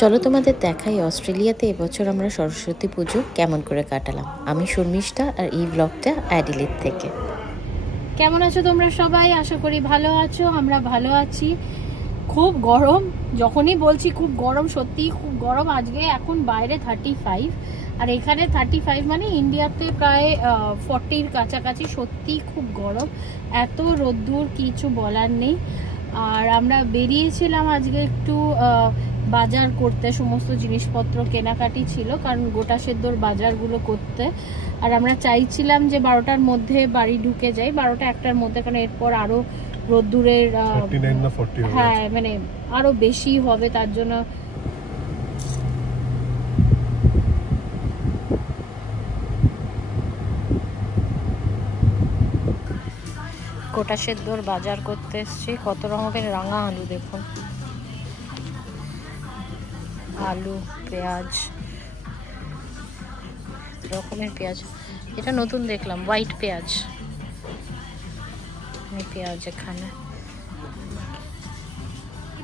চলো তোমাদের দেখাই অস্ট্রেলিয়াতে এবছর আমরা সরস্বতী পুজো কেমন করে কাটালাম। আমি শর্মিষ্ঠা, আর এই ব্লগটা অ্যাডিলেড থেকে। কেমন আছো তোমরা সবাই? আশা করি ভালো আছো। আমরা ভালো আছি। খুব গরম, যখনই বলছি খুব গরম, সত্যিই খুব গরম। আজকে এখন বাইরে 35, আর এখানে 35 মানে ইন্ডিয়াতে প্রায় 40-র কাছাকাছি। সত্যিই খুব গরম, এত রোদ্দুর কিছু বলার নেই। আর আমরা বেরিয়েছিলাম আজকে একটু বাজার করতে, সমস্ত জিনিসপত্র কেনাকাটি ছিল, কারণ গোটা সেদ্ধর বাজারগুলো করতে। আর আমরা চাইছিলাম যে 12টার মধ্যে বাড়ি ঢুকে যাই, 12টা-1টার মধ্যে, কারণ এরপর আরো রোদ্দুরের হ্যাঁ মানে আরো বেশি হবে, তার জন্য গোটা সেদ্ধর বাজার করতে এসছি। কত রকমের রাঙা আলু দেখুন, আলু, পেঁয়াজ, রকমের পেঁয়াজ। এটা নতুন দেখলাম, হোয়াইট পেঁয়াজ। পেঁয়াজ এখানে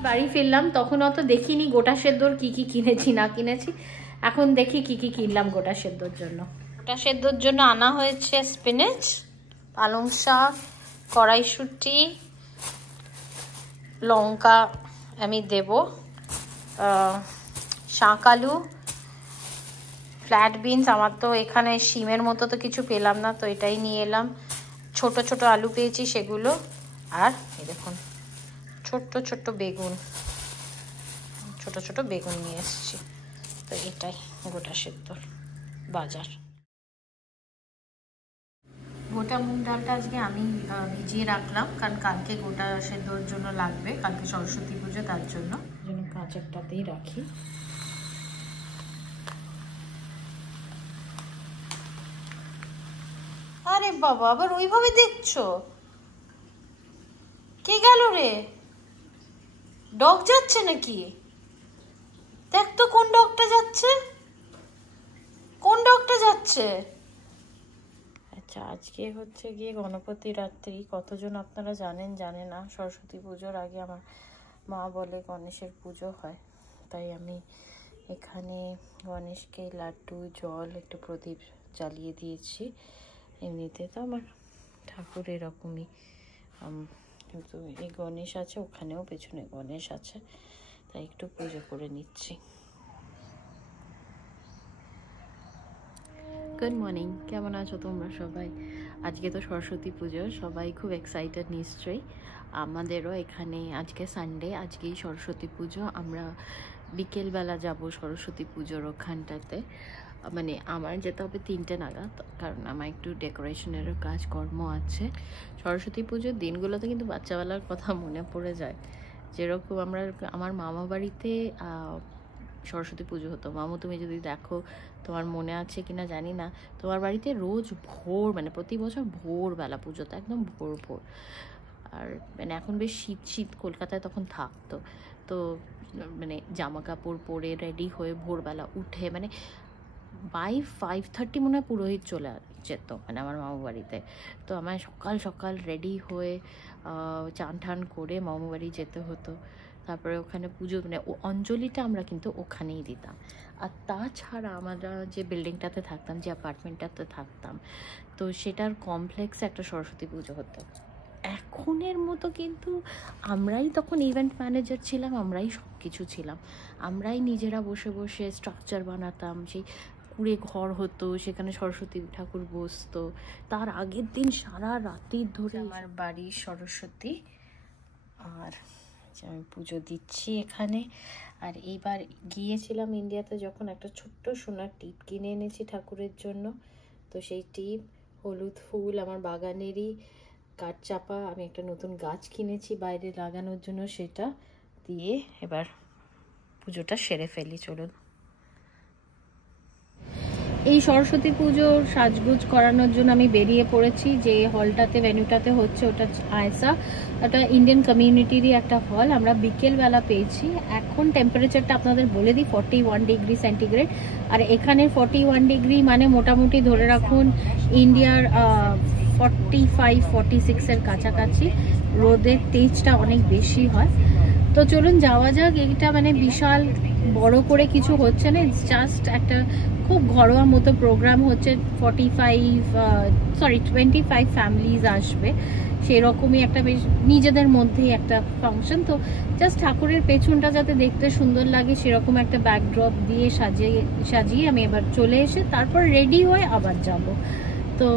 বাড়ি ফিরলাম, তখন অত দেখিনি গোটা সেদ্ধর কি কি কিনেছি না কিনেছি। এখন দেখি কি কি কিনলাম গোটা সেদ্ধর জন্য। গোটা সেদ্ধর জন্য আনা হয়েছে স্পিনেচ, পালং শাক, কড়াইশুঁটি, লঙ্কা আমি দেব, শাক আলু, ফ্ল্যাট বিনস। আমার তো এখানে শিমের মতো তো কিছু পেলাম না, তো এটাই নিয়ে এলাম। ছোট ছোট আলু পেয়েছি সেগুলো, আর এই দেখুন ছোট্ট ছোট্ট বেগুন, ছোট ছোট বেগুন নিয়ে এসেছি। তো এটাই গোটা সেদ্ধর বাজার। গোটা মুগ ডালটা আজকে আমি ভিজিয়ে রাখলাম, কারণ কালকে গোটা সেদ্ধর জন্য লাগবে, কালকে সরস্বতী পুজো, তার জন্য কাঁচেরটাতেই রাখি। আরে বাবা, আবার ওইভাবে দেখছো? কে গেল রে? ডগ যাচ্ছে নাকি? দেখ তো কোন ডগটা যাচ্ছে, কোন ডগটা যাচ্ছে। আচ্ছা, আজকে হচ্ছে গিয়ে গণপতি রাত্রি। কতজন আপনারা জানেন জানে না, সরস্বতী পুজোর আগে আমার মা বলে গণেশের পুজো হয়, তাই আমি এখানে গণেশকে লাড্ডু, জল, একটু প্রদীপ জ্বালিয়ে দিয়েছি। এমনিতে তো আমার ঠাকুর এরকমই, কিন্তু এই গণেশ আছে, ওখানেও পেছনে গণেশ আছে, তাই একটু পুজো করে নিচ্ছি। গুড মর্নিং, কেমন আছো তোমরা সবাই? আজকে তো সরস্বতী পুজো, সবাই খুব এক্সাইটেড নিশ্চয়ই। আমাদেরও এখানে আজকে সানডে, আজকেই সরস্বতী পুজো। আমরা বিকেলবেলা যাব সরস্বতী পুজোর ওখানটাতে। মানে আমার যেতে হবে 3টে নাগাদ, কারণ আমার একটু ডেকোরেশনেরও কাজকর্ম আছে। সরস্বতী পুজোর দিনগুলোতে কিন্তু বাচ্চাবেলার কথা মনে পড়ে যায়। যেরকম আমার মামা বাড়িতে সরস্বতী পুজো হতো। মামু, তুমি যদি দেখো, তোমার মনে আছে কিনা জানি না, তোমার বাড়িতে রোজ ভোর, মানে প্রতি বছর ভোরবেলা পুজোতে, একদম ভোর ভোর। আর মানে এখন বেশ শীত শীত কলকাতায় তখন থাকতো, তো মানে জামা কাপড় পরে রেডি হয়ে ভোরবেলা উঠে, মানে বাই 5:30 মনে হয় পুরোহিত চলে যেত মানে আমার মামু বাড়িতে। তো আমায় সকাল সকাল রেডি হয়ে চান ঠান করে মামু বাড়ি যেতে হতো। তারপরে ওখানে পুজো, মানে অঞ্জলিটা আমরা কিন্তু ওখানেই দিতাম। আর তাছাড়া আমরা যে বিল্ডিংটাতে থাকতাম, যে অ্যাপার্টমেন্টটাতে থাকতাম, তো সেটার কমপ্লেক্সে একটা সরস্বতী পুজো হতো। এখনের মতো কিন্তু আমরাই তখন ইভেন্ট ম্যানেজার ছিলাম, আমরাই সব কিছু ছিলাম, আমরাই নিজেরা বসে বসে স্ট্রাকচার বানাতাম। সেই কুড়ে ঘর হতো, সেখানে সরস্বতী ঠাকুর বসতো। তার আগের দিন সারা রাতি ধরে আমার বাড়ির সরস্বতী, আর আমি পুজো দিচ্ছি এখানে। আর এইবার গিয়েছিলাম ইন্ডিয়াতে যখন, একটা ছোট্ট সোনার টিপ কিনে এনেছি ঠাকুরের জন্য। তো সেই টিপ, হলুদ ফুল, আমার বাগানেরই কাঠচাপা, আমি একটা নতুন গাছ কিনেছি বাইরে লাগানোর জন্য, সেটা দিয়ে এবার পুজোটা সেরে ফেলি। চলুন। এই সরস্বতী পুজোর সাজগোজ করানোর জন্য আমি বেরিয়ে পড়েছি। যে হলটাতে, ভেন্যুটাতে হচ্ছে, ওটা আয়সা, ওটা ইন্ডিয়ান কমিউনিটিরই একটা হল। আমরা বিকেলবেলা পেয়েছি। এখন টেম্পারেচারটা আপনাদের বলে দিই, 41 ডিগ্রি সেন্টিগ্রেড। আর এখানের 41 ডিগ্রি মানে মোটামুটি ধরে রাখুন ইন্ডিয়ার 45-46-এর কাছাকাছি। রোদের তেজটা অনেক বেশি হয়। তো চলুন যাওয়া যাক। এইটা মানে বিশাল বড় করে কিছু হচ্ছে না, ইটস জাস্ট একটা খুব ঘরোয়া মতো প্রোগ্রাম হচ্ছে। 25 ফ্যামিলিজ আসবে, সেরকমই একটা বেশ নিজেদের মধ্যেই একটা ফাংশন। তো জাস্ট ঠাকুরের পেছনটা যাতে দেখতে সুন্দর লাগে সেরকম একটা ব্যাকড্রপ দিয়ে সাজিয়ে আমি এবার চলে এসে তারপর রেডি হয়ে আবার যাব। তো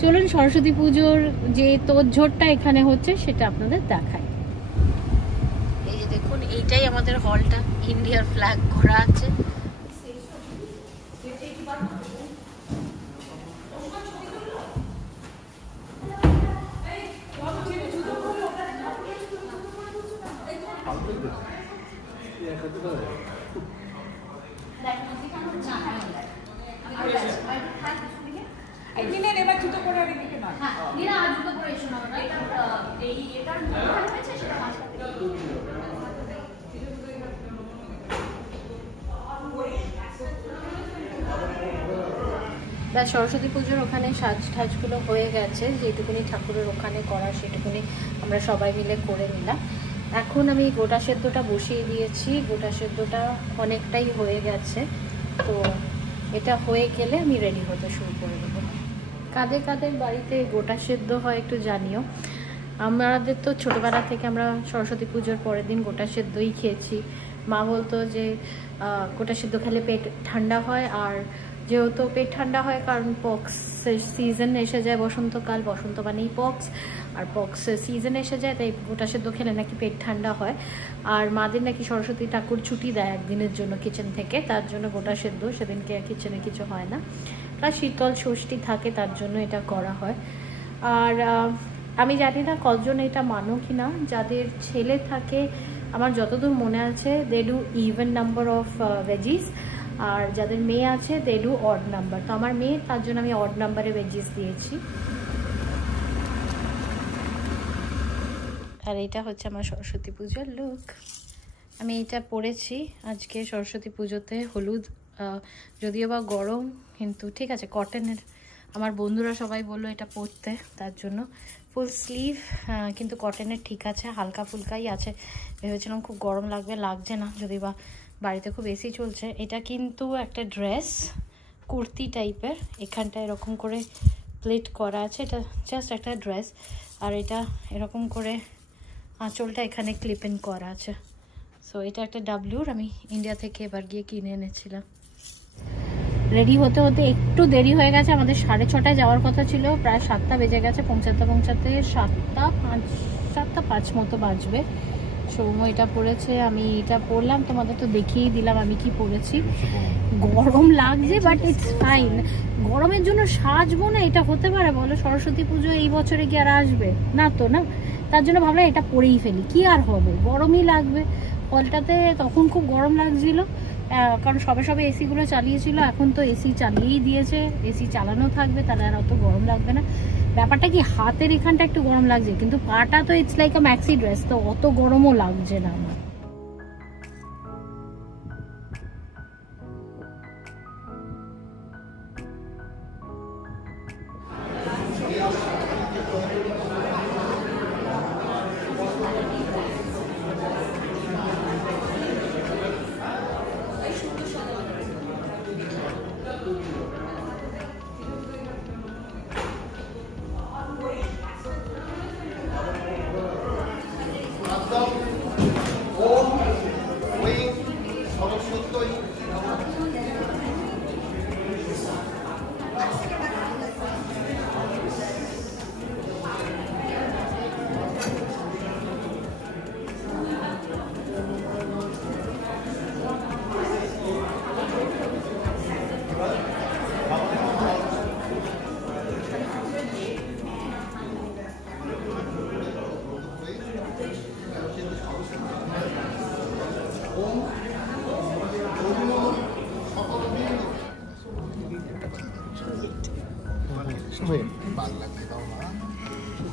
চলুন সরস্বতী পুজোর যে তোড়জোড়টা এখানে হচ্ছে সেটা আপনাদের দেখাই। এই যে দেখুন, এইটাই আমাদের হলটা, ইন্ডিয়ার ফ্ল্যাগ করা আছে। সরস্বতী পুজোর ওখানে সাজগুলো হয়ে গেছে, যেটুকুনি ঠাকুরের ওখানে করা সেটুকুনি আমরা সবাই মিলে করে নিলাম। এখন আমি গোটা সেদ্ধটা বসিয়ে দিয়েছি, গোটা সেদ্ধটা অনেকটাই হয়ে গেছে। তো এটা হয়ে গেলে আমি রেডি হতে শুরু করে দেবো। কাদের কাদের বাড়িতে গোটা সেদ্ধ হয় একটু জানিও। আমাদের তো ছোটোবেলা থেকে আমরা সরস্বতী পুজোর পরের দিন গোটা সেদ্ধই খেয়েছি। মা বলতো যে গোটা সেদ্ধ খেলে পেট ঠান্ডা হয়, আর যেহেতু পেট ঠান্ডা হয় কারণ পক্স সিজন এসে যায়, বসন্তকাল, বসন্ত মানেই পক্স, আর পক্স সিজন এসে যায়, তাই গোটা সেদ্ধ খেলে নাকি পেট ঠান্ডা হয়। আর মাদের নাকি সরস্বতী ঠাকুর ছুটি দেয় একদিনের জন্য কিচেন থেকে, তার জন্য গোটা সেদ্ধ, সেদিনকে কিচেনে কিছু হয় না, প্লাস শীতল ষষ্ঠী থাকে তার জন্য এটা করা হয়। আর আমি জানি না কজন এটা মানো কি না, যাদের ছেলে থাকে আমার যতদূর মনে আছে they do even number of veggies, আর যাদের মেয়ে আছে দে ডু অড নাম্বার। তো আমার মেয়ে, তার জন্য আমি অড নাম্বারে ভেজিস দিয়েছি। আর এটা হচ্ছে আমার সরস্বতী পুজোর লুক। আমি এটা পরেছি আজকে সরস্বতী পুজোতে, হলুদ, যদিও বা গরম কিন্তু ঠিক আছে, কটনের। আমার বন্ধুরা সবাই বললো এটা পরতে, তার জন্য ফুল স্লিভ, কিন্তু কটনের ঠিক আছে, হালকা ফুলকাই আছে। ভেবেছিলাম খুব গরম লাগবে, লাগছে না, যদি বা বাড়িতে খুব এসি চলছে। এটা কিন্তু একটা ড্রেস, কুর্তি টাইপের, এখানটা এরকম করে প্লেট করা আছে, এটা জাস্ট একটা ড্রেস। আর এটা এরকম করে আঁচলটা এখানে ক্লিপ ইন করা আছে। সো এটা একটা ডাব্লিউর, আমি ইন্ডিয়া থেকে এবার গিয়ে কিনে এনেছিলাম। রেডি হতে হতে একটু দেরি হয়ে গেছে, আমাদের 6:30টায় যাওয়ার কথা ছিল, প্রায় 7টা বেজে গেছে, পৌঁছাতে 7:05 মতো বাজবে। সৌম্য এটা পরেছে, আমি এটা পরলাম, তোমাদের তো দেখিয়েই দিলাম আমি কি পরেছি। গরম লাগছে বাট ইটস ফাইন। গরমের জন্য সাজবো না, এটা হতে পারে বলো? সরস্বতী পুজো এই বছরে কি আর আসবে না? তো না, তার জন্য ভাবলাম এটা পরেই ফেলি, কি আর হবে, গরমই লাগবে। হলটাতে তখন খুব গরম লাগছিল, কারণ সবে সবে এসিগুলো চালিয়েছিল, এখন তো এসি চালিয়েই দিয়েছে, এসি চালানো থাকবে, তাহলে আর অত গরম লাগবে না। ব্যাপারটা কি, হাতের এখানটা একটু গরম লাগছে, কিন্তু পাটা তো it's like a maxi dress, তো অত গরমও লাগছে না আমার।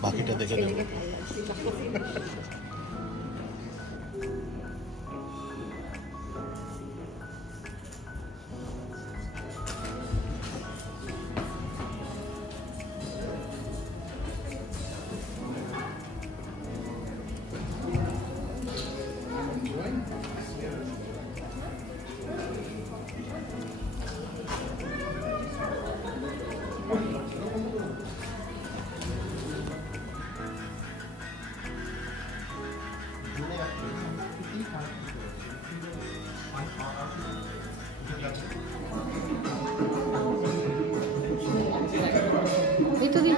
বাকিটা দেখে নেব। এই তো দিন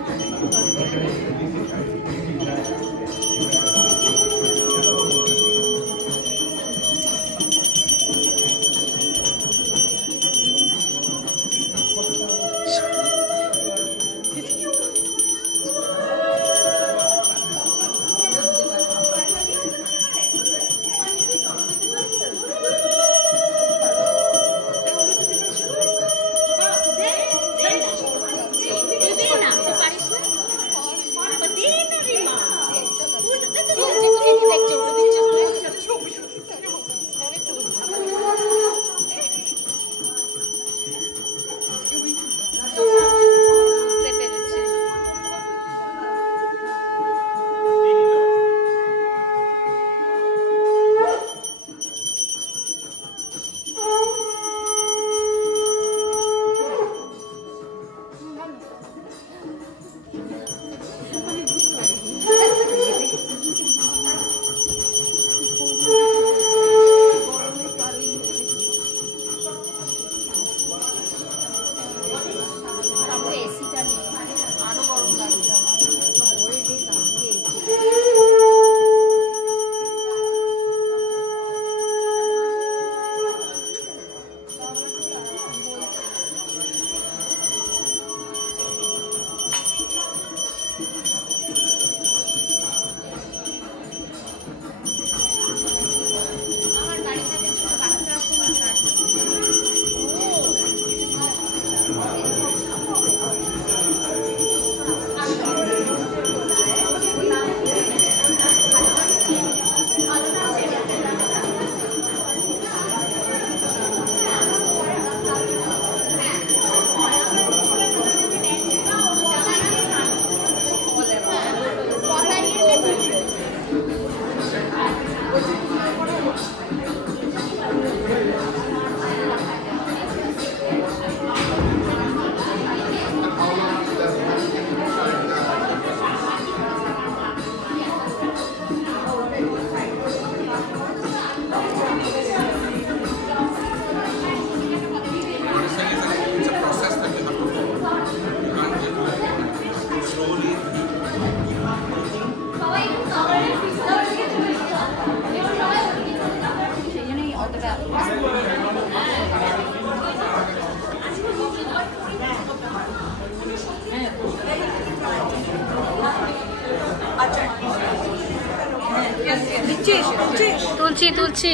তুলছি তুলছি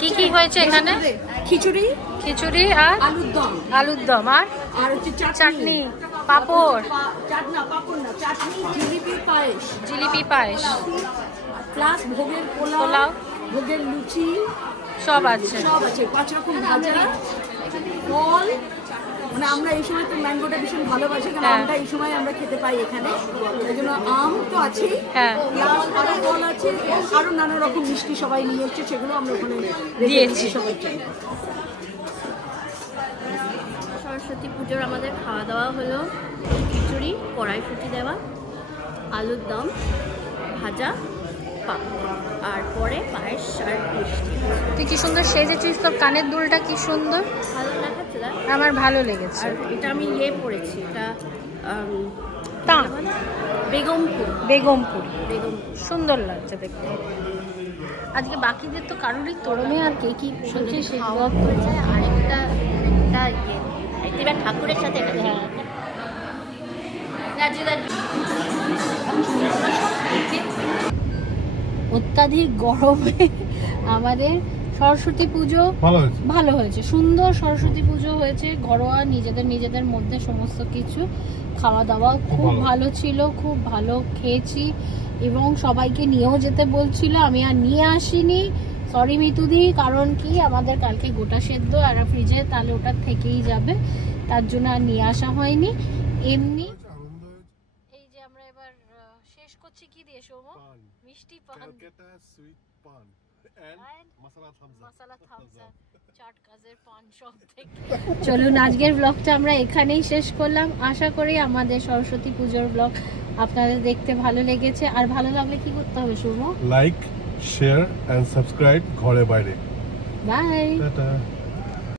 কি কি হয়েছে এখানে? খিচুড়ি, খিচুড়ি আর আলুর দম আর হচ্ছে চাটনি, পাঁপড়, জিলিপি পায়েস, প্লাস ভোগের পোলাও, ভোগের লুচি সব আছে। 5 রকম ভাজা, ফল। মানে আমরা এই সময় তো ম্যাঙ্গোটা ভীষণ ভালোবাসি, কারণ আমটা এই সময় আমরা খেতে পাই এখানে, এই জন্য আম তো আছেই, আরো ফল আছে, আরো নানা রকম মিষ্টি সবাই নিয়ে এসছে, সেগুলো আমরা ওখানে দিয়েছি সবাই। সরস্বতী পুজোর আমাদের খাওয়া দাওয়া হলো খিচুড়ি, কড়াইশুঁটি দেওয়া, আলুর দম, ভাজা, আর পরে পায়েস আর মিষ্টি। তুই কি সুন্দর সেজেছিস, তোর কানের দুলটা কি সুন্দর, ভালো দেখাচ্ছে না? আমার ভালো লেগেছে। আর এটা আমি পরেছি, এটা বেগমপুর, বেগমপুর সুন্দর লাগছে দেখতে। আজকে বাকিদের তো কারোরই তরুণে আর কে কি শুনছে সেগুলো করেছে। আরেকটা এবার ঠাকুরের সাথে অত্যাধিক গরমে আমাদের সরস্বতী পুজো ভালো হয়েছে, সুন্দর সরস্বতী পুজো হয়েছে, ঘরোয়া নিজেদের মধ্যে সমস্ত কিছু। খাওয়া দাওয়াও খুব ভালো ছিল, খুব ভালো খেয়েছি এবং সবাইকে নিয়েও যেতে বলছিল, আমি আর নিয়ে আসিনি, সরি মিতুদি, কারণ কি আমাদের কালকে গোটা সেদ্ধ আর ফ্রিজে, তাহলে ওটা থেকেই যাবে, তার জন্য আর নিয়ে আসা হয়নি। এমনি এই যে আমরা এবার শেষ করছি কি দিয়ে সোমো? মিষ্টি পান, চলুন আজকের ব্লগটা আমরা এখানেই শেষ করলাম। আশা করি আমাদের সরস্বতী পুজোর ব্লগ আপনাদের দেখতে ভালো লেগেছে। আর ভালো লাগলে কি করতে হবে শুভ? লাইক, শেয়ার এন্ড সাবস্ক্রাইব ঘরে বাইরে। বাই। টাটা।